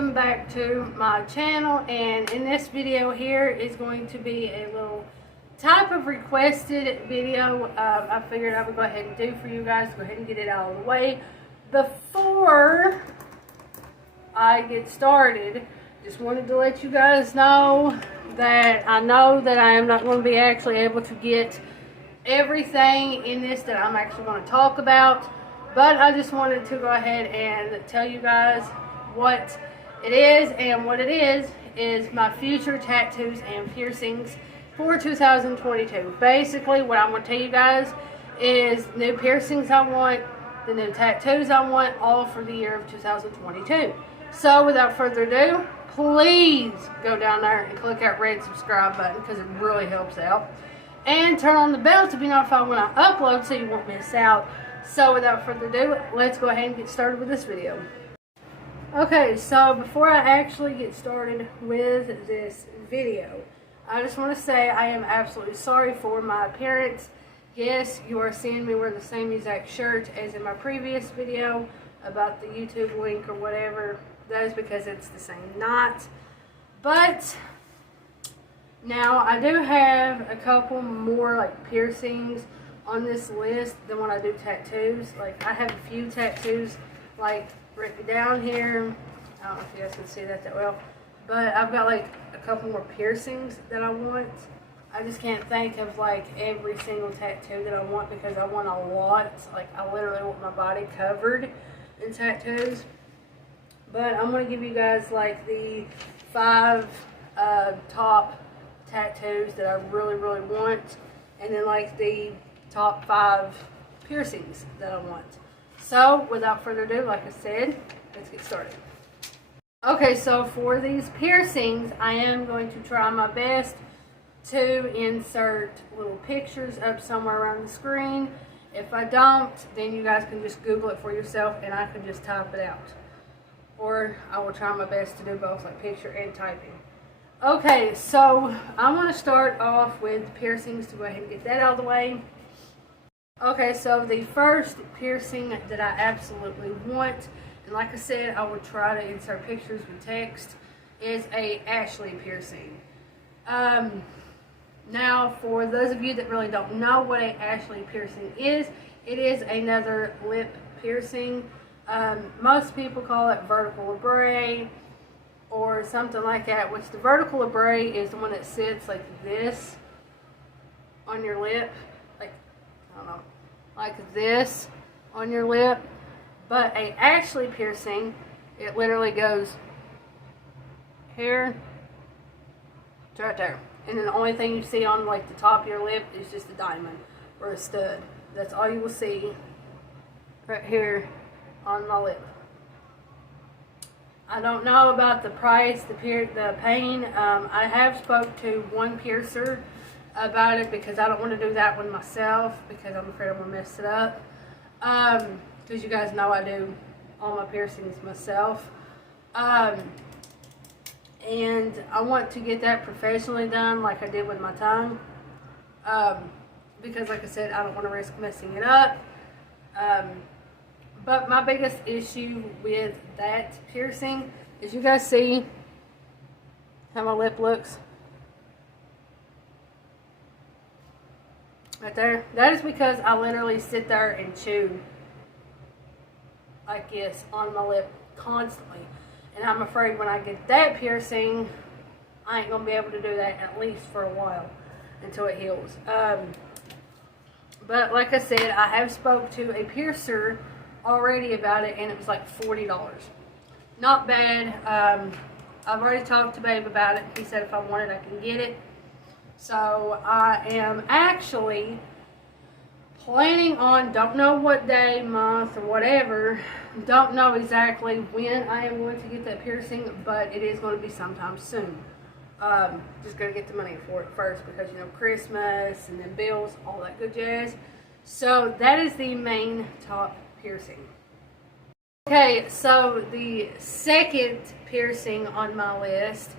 welcome back to my channel, and in this video here is going to be a little type of requested video. I figured I would go ahead and do for you guys, go ahead and get it out of the way before I get started. Just wanted to let you guys know that I am not going to be actually able to get everything in this that I'm actually going to talk about, but I just wanted to go ahead and tell you guys what it is, and what it is my future tattoos and piercings for 2022. Basically, what I'm going to tell you guys is new piercings I want, the new tattoos I want, all for the year of 2022. So without further ado, please go down there and click that red subscribe button because it really helps out. And turn on the bell to be notified when I upload so you won't miss out. So without further ado, let's go ahead and get started with this video. Okay, so before I actually get started with this video, I just want to say I am absolutely sorry for my appearance. Yes, you are seeing me wear the same exact shirt as in my previous video about the YouTube link or whatever. That is because it's the same night. But now I do have a couple more like piercings on this list than when I do tattoos. Like I have a few tattoos like written down here. I don't know if you guys can see that well, but I've got like a couple more piercings that I want. I just can't think of like every single tattoo that I want because I want a lot. Like I literally want my body covered in tattoos. But I'm going to give you guys like the 5 top tattoos that I really want, and then like the top 5 piercings that I want. So without further ado, like I said, let's get started. Okay, so for these piercings, I am going to try my best to insert little pictures up somewhere around the screen. If I don't, then you guys can just Google it for yourself and I can just type it out. Or I will try my best to do both, like picture and typing. Okay, so I'm going to start off with piercings to go ahead and get that out of the way. Okay, so the first piercing that I absolutely want, and like I said, I will try to insert pictures with text, is a Ashley piercing. Now, for those of you that really don't know what a Ashley piercing is, it is another lip piercing. Most people call it vertical labret or something like that, which the vertical labret is the one that sits like this on your lip, like, I don't know, like this on your lip. But a Ashley piercing, it literally goes here to right there, and then the only thing you see on like the top of your lip is just a diamond or a stud. That's all you will see right here on my lip. I don't know about the price, the pain. I have spoke to one piercer about it because I don't want to do that one myself because I'm afraid I'm going to mess it up. Because you guys know I do all my piercings myself. And I want to get that professionally done like I did with my tongue. Because like I said, I don't want to risk messing it up. But my biggest issue with that piercing is, you guys see how my lip looks? Right there. That is because I literally sit there and chew like this on my lip constantly. And I'm afraid when I get that piercing, I ain't going to be able to do that at least for a while until it heals. But like I said, I have spoke to a piercer already about it, and it was like $40. Not bad. I've already talked to Babe about it. He said if I want it, I can get it. So I am actually planning on, don't know what day, month, or whatever, don't know exactly when I am going to get that piercing, but it is going to be sometime soon. Just going to get the money for it first because, you know, Christmas and then bills, all that good jazz. So that is the main top piercing. Okay, so the second piercing on my list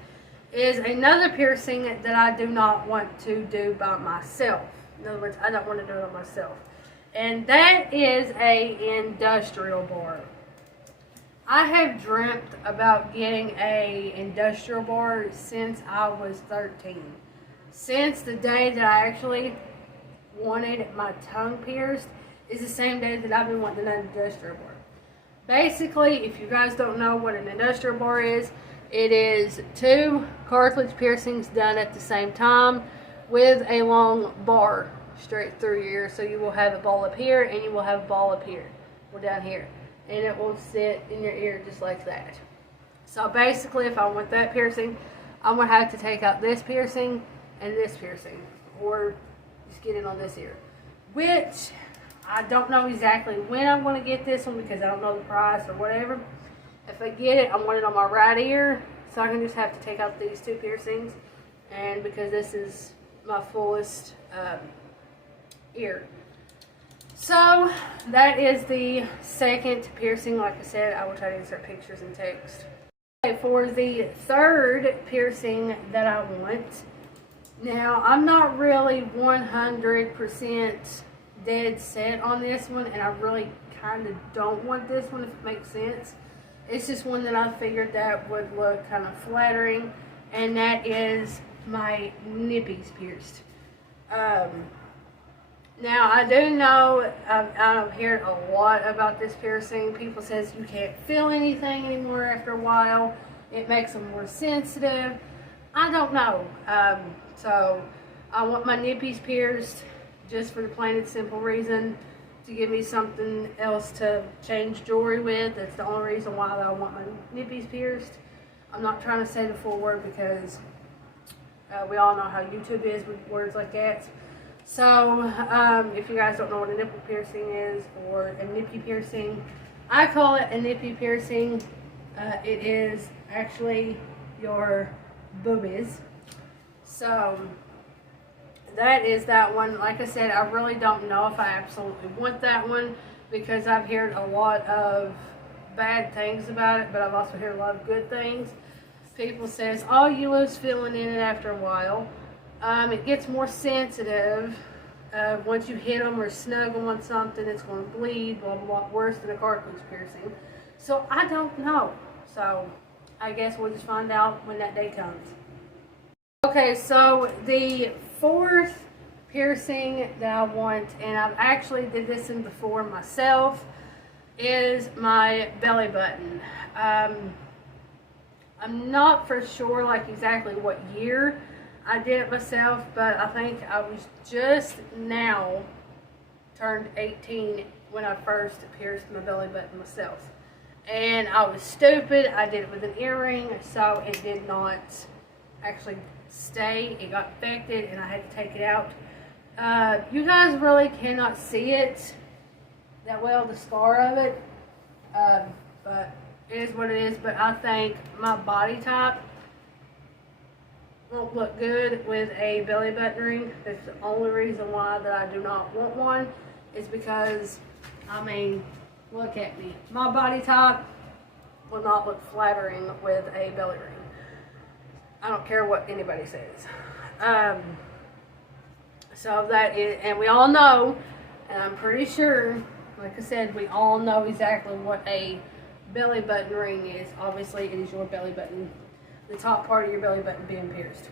is another piercing that I do not want to do by myself. In other words, I don't want to do it myself. And that is a industrial bar. I have dreamt about getting a industrial bar since I was 13. Since the day that I actually wanted my tongue pierced is the same day that I've been wanting an industrial bar. Basically, if you guys don't know what an industrial bar is, it is 2 cartilage piercings done at the same time with a long bar straight through your ear. So you will have a ball up here and you will have a ball up here or down here. And it will sit in your ear just like that. So basically, if I want that piercing, I'm going to have to take out this piercing and this piercing. Or just get it on this ear. Which, I don't know exactly when I'm going to get this one because I don't know the price or whatever. If I get it, I want it on my right ear. So I can just have to take out these 2 piercings. And because this is my fullest ear. So that is the second piercing. Like I said, I will try to insert pictures and text. Okay, for the third piercing that I want, now I'm not really 100% dead set on this one, and I really kind of don't want this one, if it makes sense. It's just one that I figured that would look kind of flattering, and that is my nippies pierced. Now, I do know, I've heard a lot about this piercing. People says you can't feel anything anymore after a while. It makes them more sensitive. I don't know. So, I want my nippies pierced just for the plain and simple reason to give me something else to change jewelry with. That's the only reason why I want my nippies pierced. I'm not trying to say the full word because we all know how YouTube is with words like that. So, if you guys don't know what a nipple piercing is, or a nippy piercing, I call it a nippy piercing. It is actually your boobies. So, that is that one. Like I said, I really don't know if I absolutely want that one, because I've heard a lot of bad things about it, but I've also heard a lot of good things. People says, oh, you lose feeling in it after a while. It gets more sensitive. Once you hit them or snug them on something, it's going to bleed, blah, blah, blah, worse than a cartilage piercing. So, I don't know. So, I guess we'll just find out when that day comes. Okay, so the fourth piercing that I want, and I've actually did this in before myself, is my belly button. I'm not for sure like exactly what year I did it myself, but I think I was just now turned 18 when I first pierced my belly button myself. And I was stupid. I did it with an earring, so it did not actually stay. It got infected and I had to take it out. You guys really cannot see it that well, the scar of it, but it is what it is. But I think my body type won't look good with a belly button ring. That's the only reason why that I do not want one, is because, I mean, look at me. My body type will not look flattering with a belly ring. I don't care what anybody says. So that is, and we all know, and I'm pretty sure, like I said, we all know exactly what a belly button ring is. Obviously, it is your belly button, the top part of your belly button being pierced.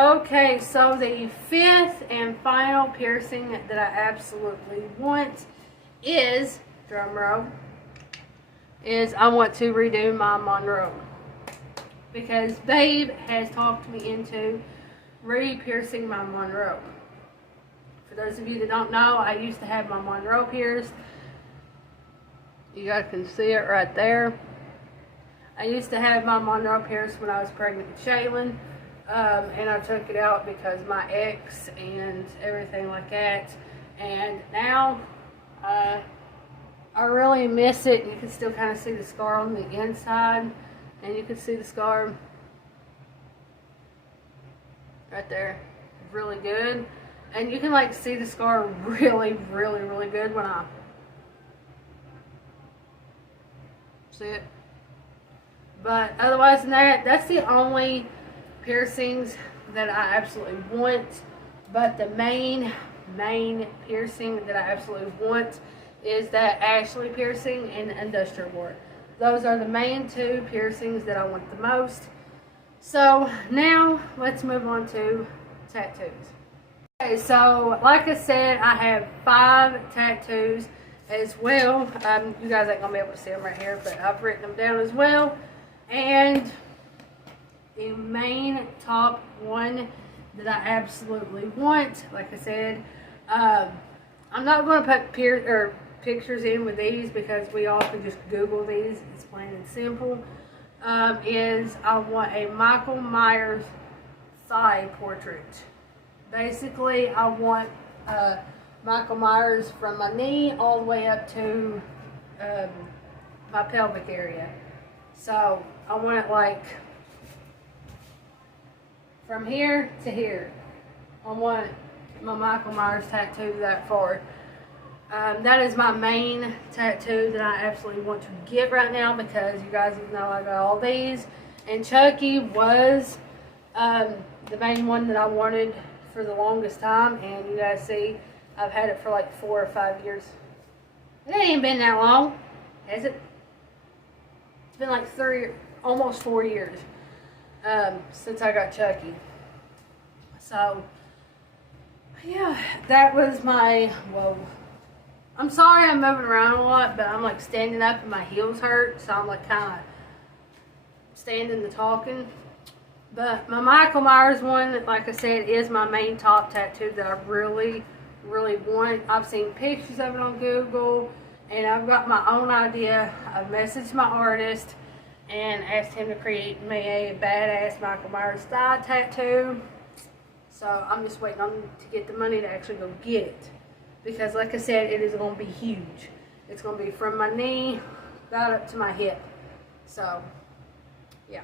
Okay, so the fifth and final piercing that I absolutely want is, drum roll, is I want to redo my Monroe. Because Babe has talked me into re-piercing my Monroe. For those of you that don't know, I used to have my Monroe pierced. You guys can see it right there. I used to have my Monroe pierced when I was pregnant with Shaylin. And I took it out because my ex and everything like that. And now, I really miss it. You can still kind of see the scar on the inside. And you can see the scar right there. Really good. And you can like see the scar really, really, really good when I see it. But otherwise than that, that's the only piercings that I absolutely want. But the main piercing that I absolutely want is that Ashley piercing and industrial board. Those are the main two piercings that I want the most. So now let's move on to tattoos. Okay, so like I said, I have 5 tattoos as well. You guys ain't gonna be able to see them right here, but I've written them down as well. And the main top one that I absolutely want, like I said, I'm not going to put pictures in with these because we all can just Google these. It's plain and simple. Is I want a Michael Myers thigh portrait. Basically, I want Michael Myers from my knee all the way up to my pelvic area. So I want it like from here to here. I want my Michael Myers tattoo that far. That is my main tattoo that I absolutely want to get right now because you guys know I got all these. And Chucky was the main one that I wanted for the longest time. And you guys see, I've had it for like 4 or 5 years. It ain't even been that long, has it? It's been like almost 4 years since I got Chucky. So, yeah, that was my, whoa. I'm sorry I'm moving around a lot, but I'm like standing up and my heels hurt, so I'm like kind of standing and talking. But my Michael Myers one, like I said, is my main top tattoo that I really, really want. I've seen pictures of it on Google, and I've got my own idea. I've messaged my artist and asked him to create me a badass Michael Myers style tattoo. So I'm just waiting on to get the money to actually go get it. Because like I said, it is going to be huge. It's going to be from my knee about up to my hip. So, yeah.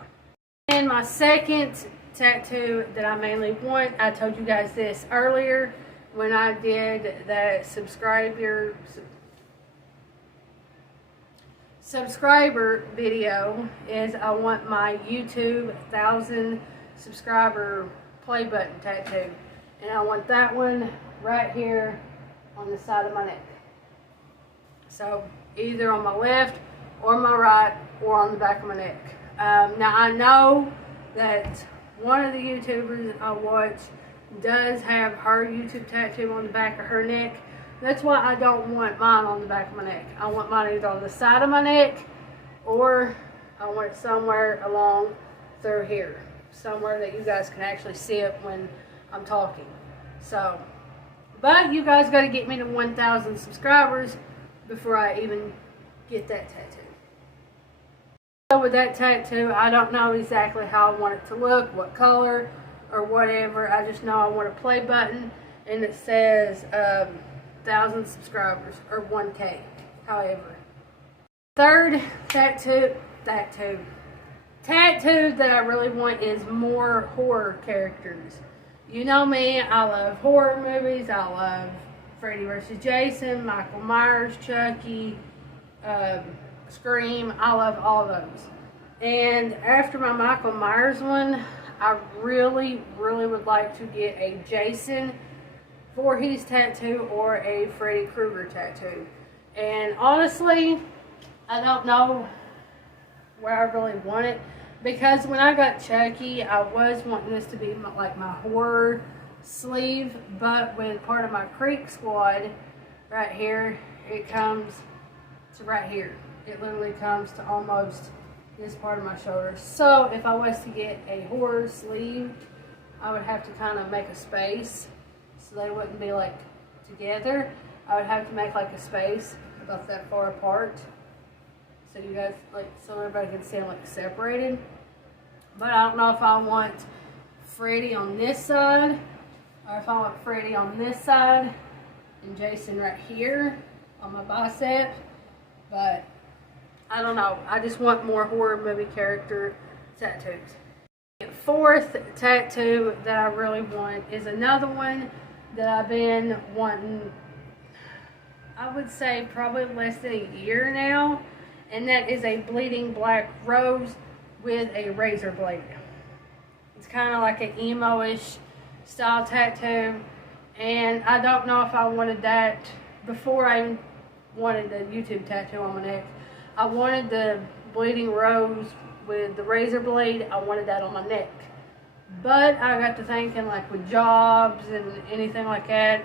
And my second tattoo that I mainly want, I told you guys this earlier when I did that subscriber video, is I want my YouTube 1,000 subscriber play button tattoo. And I want that one right here on the side of my neck. So either on my left or my right or on the back of my neck. Now I know that one of the YouTubers I watch does have her YouTube tattoo on the back of her neck. That's why I don't want mine on the back of my neck. I want mine either on the side of my neck or I want it somewhere along through here. Somewhere that you guys can actually see it when I'm talking. So, but you guys got to get me to 1,000 subscribers before I even get that tattoo. So with that tattoo, I don't know exactly how I want it to look, what color or whatever. I just know I want a play button and it says 1,000 subscribers or 1K, however. Third tattoo that I really want is more horror characters. You know me, I love horror movies. I love Freddy vs. Jason, Michael Myers, Chucky, Scream. I love all those. And after my Michael Myers one, I really, really would like to get a Jason Voorhees tattoo or a Freddy Krueger tattoo. And honestly, I don't know where I really want it. Because when I got Chucky, I was wanting this to be like my horror sleeve, but with part of my Creek Squad right here, it comes to right here. It literally comes to almost this part of my shoulder. So if I was to get a horror sleeve, I would have to kind of make a space so they wouldn't be like together. I would have to make like a space about that far apart. So you guys, like, so everybody can see them like separated. But I don't know if I want Freddy on this side or if I want Freddy on this side and Jason right here on my bicep. But I don't know. I just want more horror movie character tattoos. Fourth tattoo that I really want is another one that I've been wanting, I would say probably less than a year now. And that is a bleeding black rose with a razor blade. It's kind of like an emo-ish style tattoo. And I don't know if I wanted that before I wanted the YouTube tattoo on my neck. I wanted the bleeding rose with the razor blade. I wanted that on my neck. But I got to thinking, like with jobs and anything like that,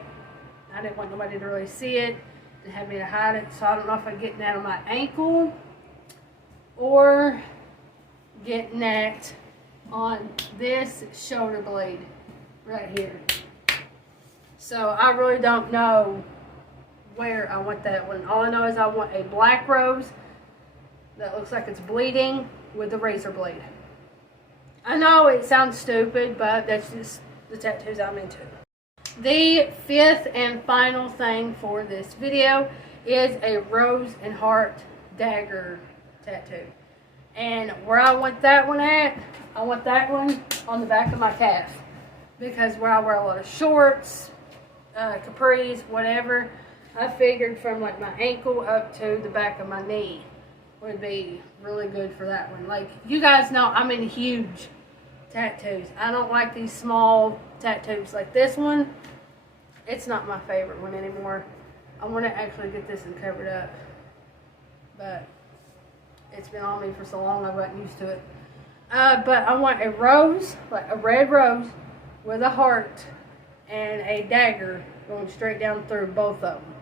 I didn't want nobody to really see it and have me to hide it. So I don't know if I'm getting that on my ankle or getting that on this shoulder blade right here. So I really don't know where I want that one. All I know is I want a black rose that looks like it's bleeding with the razor blade. I know it sounds stupid, but that's just the tattoos I'm into. The fifth and final thing for this video is a rose and heart dagger tattoo. And where I want that one at, I want that one on the back of my calf. Because where I wear a lot of shorts, capris, whatever, I figured from like my ankle up to the back of my knee would be really good for that one. Like, you guys know I'm in huge tattoos. I don't like these small tattoos. Like this one, it's not my favorite one anymore. I want to actually get this one covered up. But it's been on me for so long I've gotten used to it. But I want a rose, like a red rose with a heart and a dagger going straight down through both of them.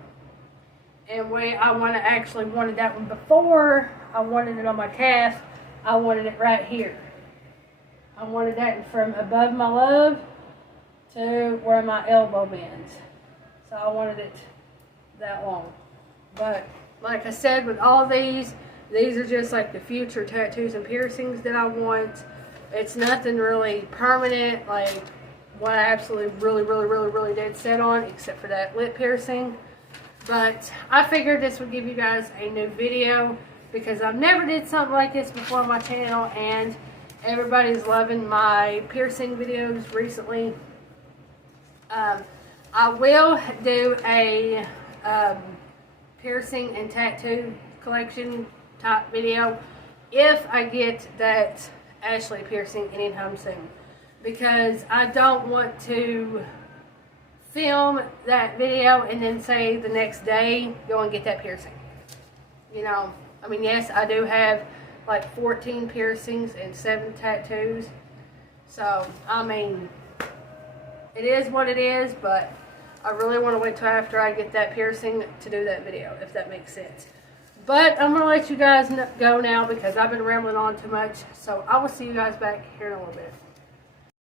And when I wanted that one before, I wanted it on my calf. I wanted it right here. I wanted that from above my love to where my elbow bends. So I wanted it that long. But like I said, with all these are just like the future tattoos and piercings that I want. It's nothing really permanent, like what I absolutely really dead set on, except for that lip piercing. But I figured this would give you guys a new video because I've never did something like this before on my channel, and everybody's loving my piercing videos recently. I will do a piercing and tattoo collection type video if I get that Ashley piercing anytime soon, because I don't want to film that video and then say the next day go and get that piercing. You know, I mean, yes, I do have like 14 piercings and 7 tattoos, so I mean, it is what it is. But I really want to wait till after I get that piercing to do that video, if that makes sense. But I'm going to let you guys go now because I've been rambling on too much. So I will see you guys back here in a little bit.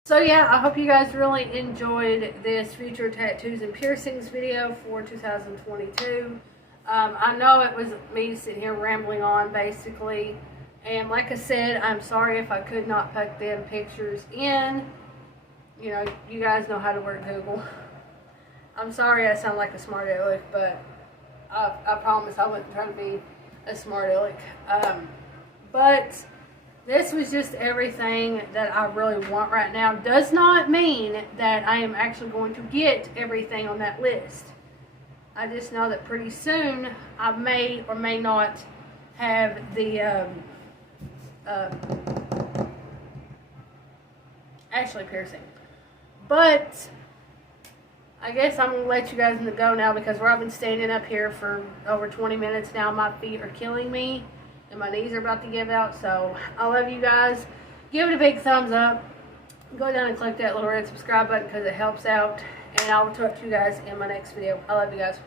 So yeah, I hope you guys really enjoyed this future tattoos and piercings video for 2022. I know it was me sitting here rambling on basically. And like I said, I'm sorry if I could not put them pictures in. You know, you guys know how to work Google. I'm sorry I sound like a smart aleck, but I promise I wasn't trying to be a smart aleck. But this was just everything that I really want right now. Does not mean that I am actually going to get everything on that list. I just know that pretty soon I may or may not have the Ashley piercing. But I guess I'm going to let you guys go now because I've been standing up here for over 20 minutes now. My feet are killing me and my knees are about to give out. So I love you guys. Give it a big thumbs up. Go down and click that little red subscribe button because it helps out. And I will talk to you guys in my next video. I love you guys.